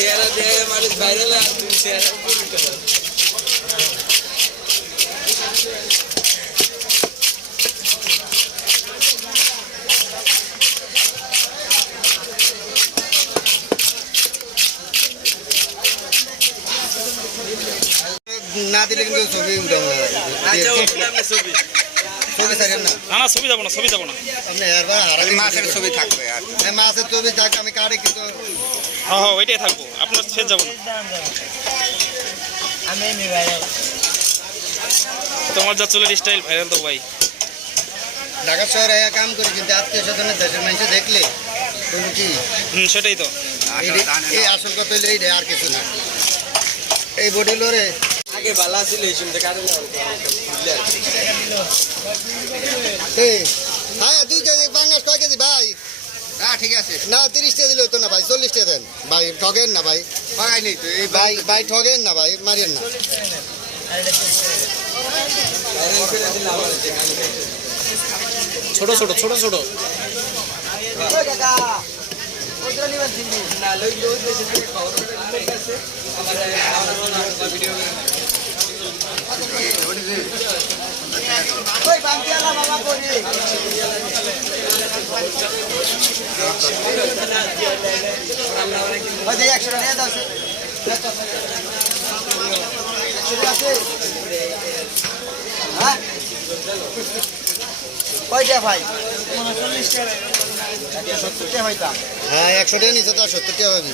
চেহারা দিয়ে মানুষ বাইরে হলে আর তুমি চেহারা না দিলে কিন্তু ছবি উঠাবো না। আচ্ছা ওখানে আপনি ছবি ছবি ছাড়েন না। না না ছবি যাবো না, ছবি যাবো না। আপনি এরবার হারালি মাছের ছবি থাকবে আর মাছের ছবি থাক আমি কারে কিন্তু হ্যাঁ হ্যাঁ ওইটাই থাকবো, আপনার ফের যাবো না। তোমার যা চুলের স্টাইল ভাইরাল তো ভাই। ঢাকা শহরে কাম করি কিন্তু আত্মীয় স্বজনের দেশের মানুষ দেখলে তুমি কি সেটাই তো। এই আসল কথা হইলে এইটা আর কিছু না। এই বডি লোরে আগে ভালো ছিল এই শুনতে কারণে হ্যাঁ 2 কেজি বাংলাদেশ কয় কেজি ভাই? হ্যাঁ ঠিক আছে না 30 টাকা দিলে হতো না ভাই, 40 টাকা দেন ভাই, ঠগেন না ভাই, পাকাই নেই তো এই ভাই ভাই ঠগেন না ভাই, মারেন না। ছোট ছোট ছোট ছোট হ্যাঁ 100 টাকা নিচে তো 70 টাকা পাবি।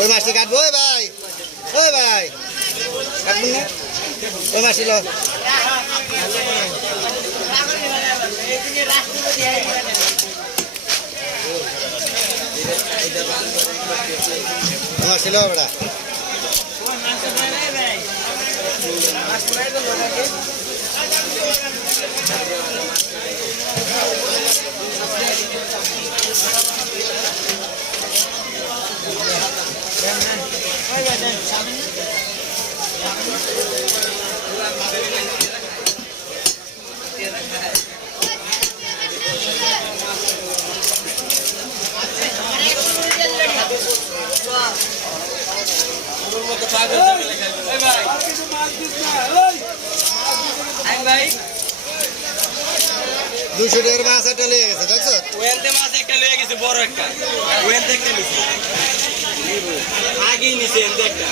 ওই মাছটি কাটবো ওই ভাই, ওই ভাই কাটবেন না ওই মাছটি লো। মাছটি লো বেটা। ভাই 200 টাকার মাছ একটা লেগে গেছে দেখছো? ওয়েলতে মাছ একটা লয়ে গেছে বড় একটা ওয়েলতে একটা নিছে আগেই নিছে এনতে একটা